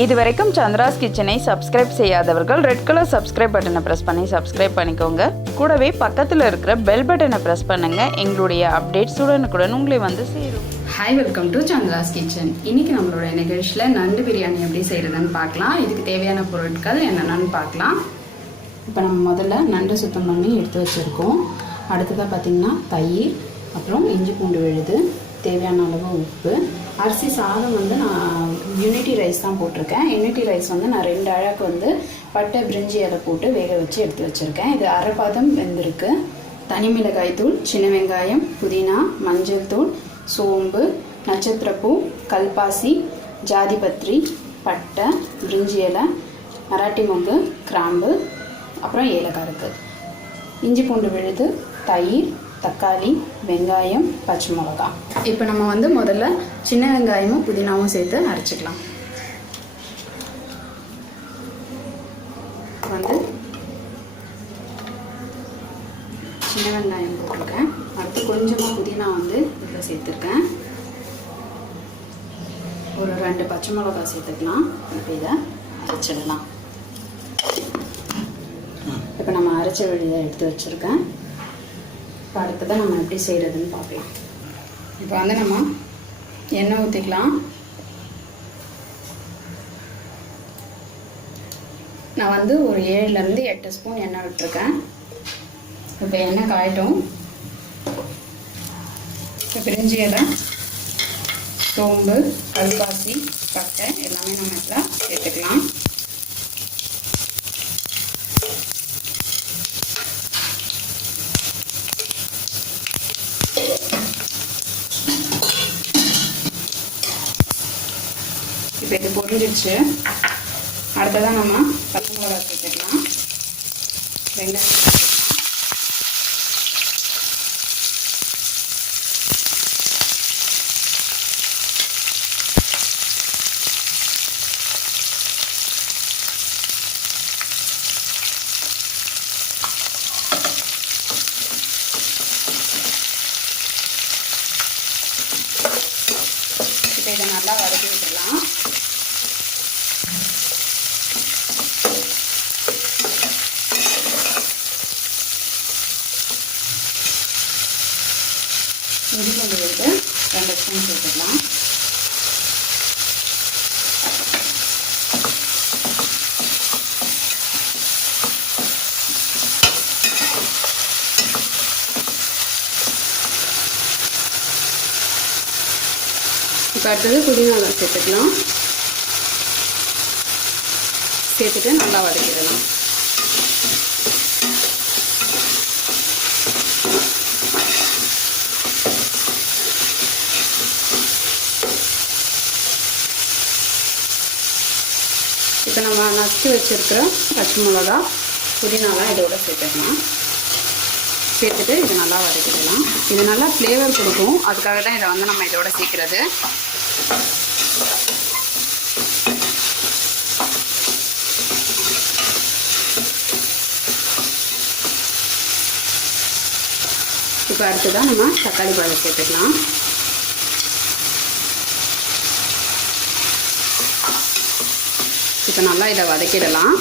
இதுவரைக்கும் சந்திராஸ் கிச்சனை சப்ஸ்கிரைப் செய்யாதவர்கள் ரெட் கலர் சப்ஸ்கிரைப் பட்டனை ப்ரெஸ் பண்ணி சப்ஸ்கிரைப் பண்ணிக்கோங்க. கூடவே பக்கத்தில் இருக்கிற பெல் பட்டனை ப்ரெஸ் பண்ணுங்கள். எங்களுடைய அப்டேட்ஸ் உடனுக்குடன் உங்களை வந்து சேரும். Hi, welcome to Chandra's kitchen. இன்றைக்கி நம்மளோட நிகழ்ச்சியில் நண்டு பிரியாணி எப்படி செய்கிறதுன்னு பார்க்கலாம். இதுக்கு தேவையான பொருட்கள் என்னென்னு பார்க்கலாம். இப்போ நம்ம முதல்ல நண்டு சுத்தம் பண்ணி எடுத்து வச்சுருக்கோம். அடுத்ததாக பார்த்திங்கன்னா தயிர், அப்புறம் இஞ்சி பூண்டு விழுது, தேவையான அளவு உப்பு, அரிசி சாதம் வந்து நான் யூனிட்டி ரைஸ் தான் போட்டிருக்கேன். யூனிட்டி ரைஸ் வந்து நான் 2 அழகு வந்து பட்டை பிரிஞ்சி இலை போட்டு வேக வச்சு எடுத்து வச்சுருக்கேன். இது அரை பாதம் வெந்திருக்கு. தனி மிளகாய் தூள், சின்ன வெங்காயம், புதினா, மஞ்சள் தூள், சோம்பு, நட்சத்திரப்பூ, கல்பாசி, ஜாதி பத்திரி, பட்டை, பிரிஞ்சி இலை, மராட்டி மொக்கு, கிராம்பு, அப்புறம் ஏலக்காய் இருக்குது. இஞ்சி பூண்டு விழுது, தயிர், தக்காளி, வெங்காயம், பச்சை மிளகா. இப்போ நம்ம வந்து முதல்ல சின்ன வெங்காயமும் புதினாவும் சேர்த்து அரைச்சிக்கலாம். வந்து சின்ன வெங்காயம் போட்டிருக்கேன். அடுத்து கொஞ்சமாக புதினா வந்து இதில் சேர்த்துருக்கேன். ஒரு 2 பச்சை மிளகா சேர்த்துக்கலாம். இப்போ இதை அரைச்சிடலாம். இப்போ நம்ம அரைச்ச விழுதை எடுத்து வச்சுருக்கேன். இப்போ அடுத்ததான் நம்ம எப்படி செய்கிறதுன்னு பார்க்கலாம். இப்போ வந்து நம்ம எண்ணெய் ஊற்றிக்கலாம். நான் வந்து ஒரு 7லேருந்து 8 ஸ்பூன் எண்ணெய் விட்டுருக்கேன். இப்போ எண்ணெய் காயட்டும். இப்போ பிரிஞ்சி இலை, சோம்பு, கல்பாசி, பட்டை எல்லாமே நம்ம இதில் சேர்த்துக்கலாம். இப்போ இது பொரிஞ்சிடுச்சு. அடுத்ததான் நம்ம பச்சை மிளகா சேர்த்துக்கலாம். வெங்காயம் சேர்த்துக்கலாம். இப்போ இதை நல்லா வதக்கி விட்டுடலாம். இஞ்சி பூண்டு விழுது 2 ஸ்பூன் சேர்த்துக்கலாம். இப்போ அடுத்தது புதினா சேர்த்துக்கலாம். சேர்த்துட்டு நல்லா வதக்கிடலாம். இப்போ நம்ம நசுக்கி வச்சுருக்கிற பச்சை மிளகா, புதினாலாம் இதோட சேர்த்துக்கலாம். சேர்த்துட்டு இது நல்லா வதக்கிடலாம். இது நல்லா ஃப்ளேவர் கொடுக்கும். அதுக்காக தான் இதை வந்து நம்ம இதோட சேர்க்குறது. இப்போ அடுத்ததான் நம்ம தக்காளி பழம் சேர்த்துக்கலாம். இப்போ நல்லா இதை வதக்கிடலாம்.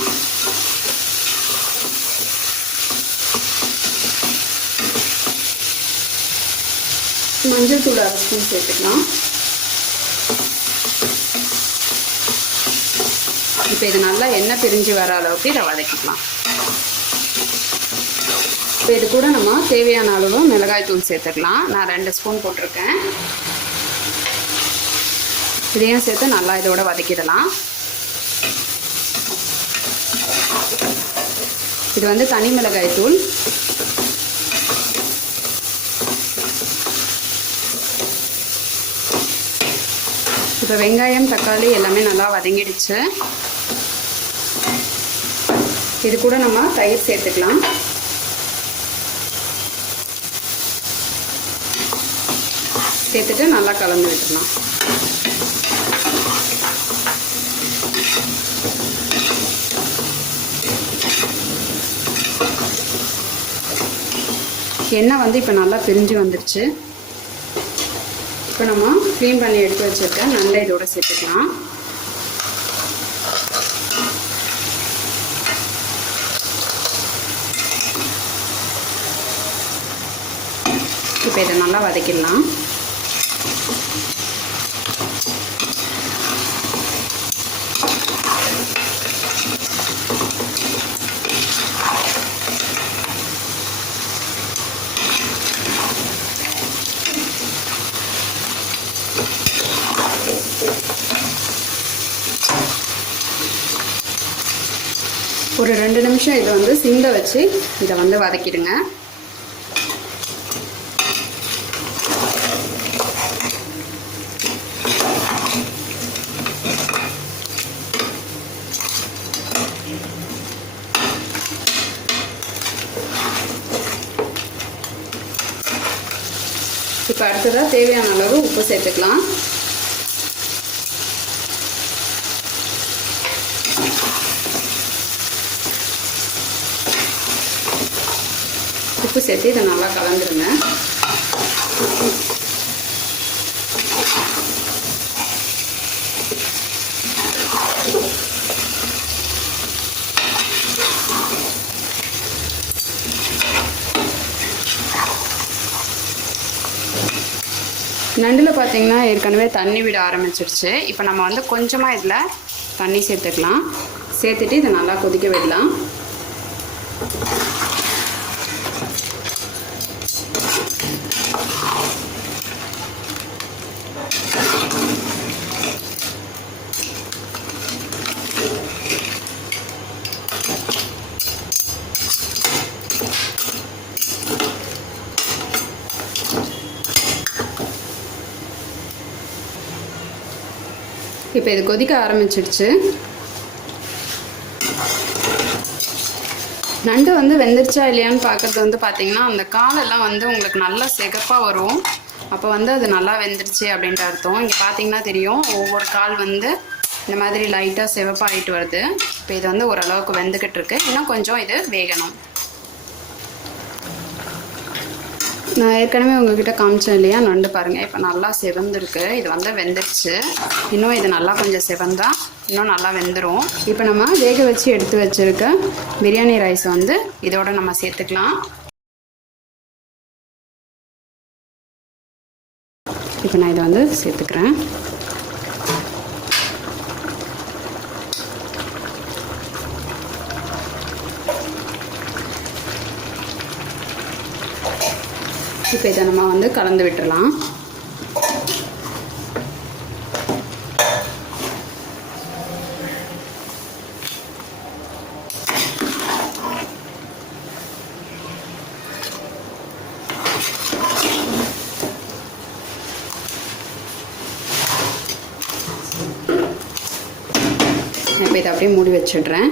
மஞ்சள் தூள் 1 ஸ்பூன் சேர்த்துக்கலாம். இப்போ இது நல்லா எண்ணெய் பிரிஞ்சு வர அளவுக்கு இதை வதக்கிக்கலாம். இப்போ இது கூட நம்ம தேவையான அளவு மிளகாய் தூள் சேர்த்துக்கலாம். நான் 2 ஸ்பூன் போட்டிருக்கேன். இதையும் சேர்த்து நல்லா இதோட வதக்கிடலாம். இது வந்து தனி மிளகாய் தூள். இப்போ வெங்காயம், தக்காளி எல்லாமே நல்லா வதங்கிடுச்சு. இது கூட நம்ம தயிர் சேர்த்துக்கலாம். சேர்த்துட்டு நல்லா கலந்து விட்டுடலாம். எண்ணெய் வந்து இப்போ நல்லா பிரிஞ்சு வந்துருச்சு. இப்போ நம்ம க்ளீன் பண்ணி எடுத்து வச்சுருக்க நண்டை இதோட சேர்த்துக்கலாம். இப்போ இதை நல்லா வதக்கிடலாம். ஒரு 2 நிமிஷம் இதை வந்து சிம்ல வச்சு இதை வந்து வதக்கிடுங்க. இப்போ அடுத்ததாக தேவையான அளவு உப்பு சேர்த்துக்கலாம். உப்பு சேர்த்து இதை நல்லா கலந்துருங்க. நண்டில் பார்த்தீங்கன்னா ஏற்கனவே தண்ணி விட ஆரம்பிச்சிருச்சு. இப்போ நம்ம வந்து கொஞ்சமாக இதில் தண்ணி சேர்த்துக்கலாம். சேர்த்துட்டு இதை நல்லா கொதிக்க விடலாம். இப்போ இது கொதிக்க ஆரம்பிச்சிடுச்சு. நண்டு வந்து வெந்துருச்சா இல்லையான்னு பார்க்குறது வந்து பார்த்தீங்கன்னா அந்த காலெல்லாம் வந்து உங்களுக்கு நல்லா சிகப்பாக வரும். அப்போ வந்து அது நல்லா வெந்துருச்சு அப்படின்ட்டு அர்த்தம். இங்கே பார்த்தீங்கன்னா தெரியும், ஒவ்வொரு கால் வந்து இந்த மாதிரி லைட்டாக சிவப்பாகிட்டு வருது. இப்போ இது வந்து ஓரளவுக்கு வெந்துக்கிட்டு இருக்கு. இன்னும் கொஞ்சம் இது வேகணும். நான் ஏற்கனவே உங்ககிட்ட காமிச்சேன் இல்லையா, நண்டு பாருங்கள் இப்போ நல்லா செவந்துருக்கு. இது வந்து வெந்துருச்சு. இன்னும் இது நல்லா கொஞ்சம் செவந்தா இன்னும் நல்லா வெந்துடும். இப்போ நம்ம வேக வச்சு எடுத்து வச்சுருக்க பிரியாணி ரைஸ் வந்து இதோட நம்ம சேர்த்துக்கலாம். இப்போ நான் இதை வந்து சேர்த்துக்கிறேன். இப்போ இதை நம்ம வந்து கலந்து விட்டுடலாம். இப்போ இதை அப்படியே மூடி வச்சிடுறேன்.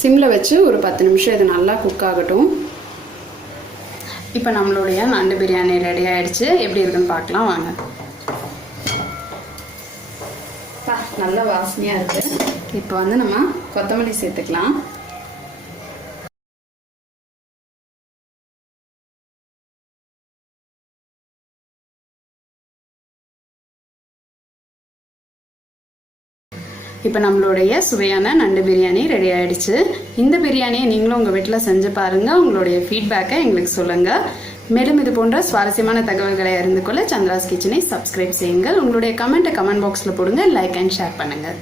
சிம்மில் வச்சு ஒரு 10 நிமிஷம் இது நல்லா குக் ஆகட்டும். இப்போ நம்மளுடைய நண்டு பிரியாணி ரெடி ஆகிடுச்சு. எப்படி இருக்குன்னு பார்க்கலாம் வாங்க. நல்ல வாசனையாக இருக்குது. இப்போ வந்து நம்ம கொத்தமல்லி சேர்த்துக்கலாம். இப்போ நம்மளுடைய சுவையான நண்டு பிரியாணி ரெடி ஆகிடுச்சு. இந்த பிரியாணியை நீங்களும் உங்கள் வீட்டில் செஞ்சு பாருங்கள். உங்களுடைய ஃபீட்பேக்கை எங்களுக்கு சொல்லுங்கள். மேலும் இது போன்ற சுவாரஸ்யமான தகவல்களை அறிந்து கொள்ள சந்திராஸ் கிச்சனை சப்ஸ்கிரைப் செய்யுங்கள். உங்களுடைய கமெண்ட் பாக்ஸில் போடுங்க. லைக் அண்ட் ஷேர் பண்ணுங்கள்.